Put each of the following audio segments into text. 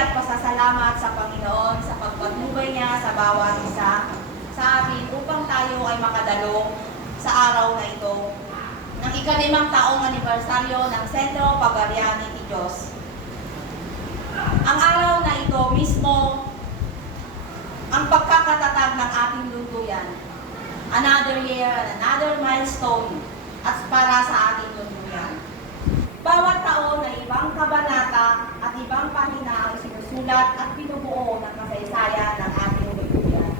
at pasasalamat sa Panginoon sa pagpatnubay niya sa bawat isa sa atin upang tayo ay makadalo sa araw na ito ng ika-5 taong anibersaryo ng Sentro Pagariani ni Diyos. Ang araw na ito mismo ang pagkakatatag ng ating lungguyan. Another year and another milestone at para sa ating lungguyan. Bawat taon ay ibang kabanata at ibang pahina ang sinusulat at binubuo ng kasaysayan ng ating lungguyan.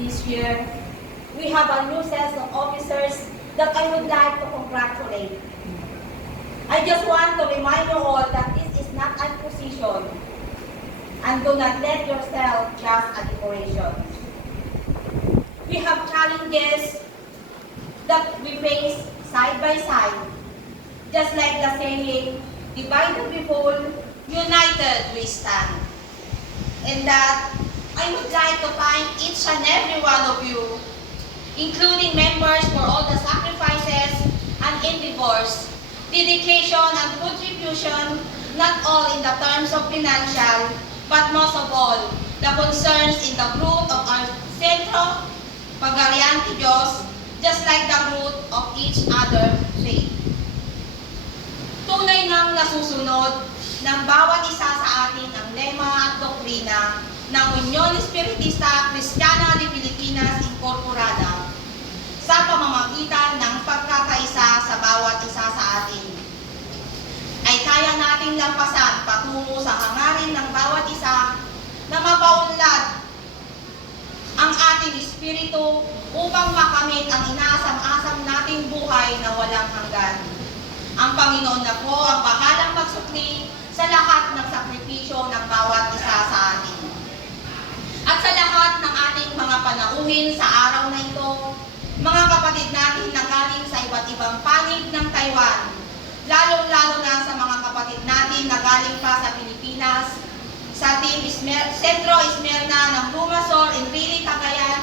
This year, we have a new set of officers that I would like to congratulate. I just want to remind you all that this is not a position, and do not let yourself just a decoration. We have challenges that we face side by side, just like the saying, divided we fall, united we stand. And that I would like to thank each and every one of you, including members for all the sacrifices and endeavors, dedication and contribution, not all in the terms of financial, but most of all, the concerns in the growth of our Sentro Pagariani Diyos, just like the growth of each other faith. Tunay nang nasusunod ng bawat isa sa atin ang lema at doktrina ng Union Espiritista Cristiana de Pilipinas Incorporada sa pamamagitan ng pagkakaisa sa bawat isa sa atin. Ay kaya nating lampasan patungo sa hangarin ng bawat isa na mapaunlad ang ating espiritu upang makamit ang inaasam-asam nating buhay na walang hanggan. Ang Panginoon na po ang bahalang magsukli sa lahat ng sakripisyo ng bawat isa sa atin. At sa lahat ng ating mga panauhin sa araw na ito, mga kapatid natin na galing sa iba't ibang panig ng Taiwan, lalong-lalo na sa mga kapatid natin na galing pa sa Pilipinas, sa Team Sentro Esmerna ng Lumasor, Enrile, Cagayan,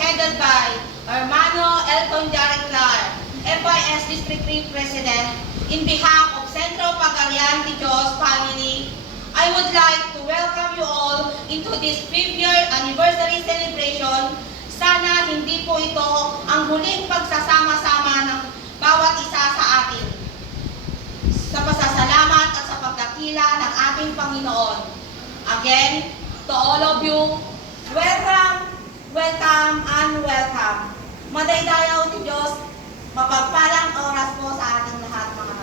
headed by Hermano Elton Jarek Clar, FIS District 3 President. In behalf of Sentro Pagariani Diyos family, I would like to welcome you all into this 5th year anniversary celebration. Sana hindi po ito ang huling pagsasama-sama ng bawat isa sa atin. Sa pasasalamat at sa pagdakila ng ating Panginoon. Again, to all of you, welcome, welcome, and welcome. Madaydayaw ni Diyos, mapagpalang oras po sa ating lahat mga